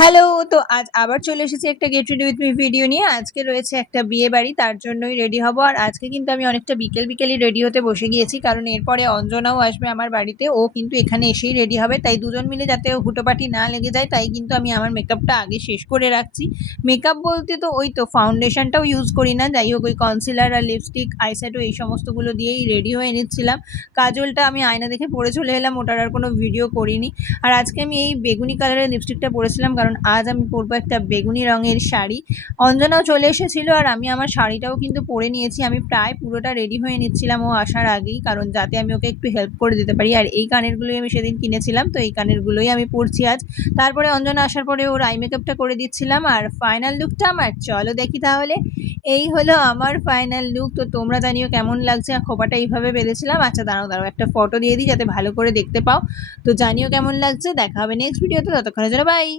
Hello! তো আজ আবার চলে এসেছি একটা get ready with me video নিয়ে। আজকে রয়েছে একটা বিয়েবাড়ি, তার জন্যই রেডি হব। আর আজকে কিন্তু আমি অনেকটা বিকেলই রেডি হতে বসে গিয়েছি। কারণ এরপরে অঞ্জনাও আসবে আমার বাড়িতে। ও কিন্তু এখানে এসেই রেডি হবে। তাই দুজন মিলে যাতে হুটোপাটি না লেগে যায়, তাই কিন্তু আমি আমার মেকআপটা আগে শেষ করে রাখছি। মেকআপ বলতে তো ওই তো ফাউন্ডেশনটাও ইউজ করি না। যাই হোক, ওই কনসিলার আর লিপস্টিক, আইশ্যাডো এই সমস্তগুলো দিয়েই রেডি হয়ে নিচ্ছিলাম। কাজলটা আমি আয়না দেখে পরে চলে এলাম, ওটার আর কোনো ভিডিও করিনি। আর আজকে আমি এই বেগুনি কালারের লিপস্টিকটা পরেছিলাম, কারণ আজ আমি পরবো একটা বেগুনি রঙের শাড়ি। অঞ্জনাও চলে এসেছিল, আর আমি আমার শাড়িটাও কিন্তু পরে নিয়েছি। আমি প্রায় পুরোটা রেডি হয়ে নিচ্ছিলাম ও আসার আগেই, কারণ যাতে আমি ওকে একটু হেল্প করে দিতে পারি। আর এই কানেরগুলোই আমি সেদিন কিনেছিলাম, তো এই কানেরগুলোই আমি পরছি আজ। তারপরে অঞ্জনা আসার পরে ওর আই মেকআপটা করে দিচ্ছিলাম। আর ফাইনাল লুকটা আমার, চলো দেখি তাহলে। এই হলো আমার ফাইনাল লুক। তো তোমরা জানিও কেমন লাগছে। আর খোপাটা এইভাবে বেঁধেছিলাম। আচ্ছা, দাঁড়াও একটা ফটো দিয়ে দিই যাতে ভালো করে দেখতে পাও। তো জানিও কেমন লাগছে। দেখা হবে নেক্সট ভিডিওতে, ততক্ষণের জন্য বাই।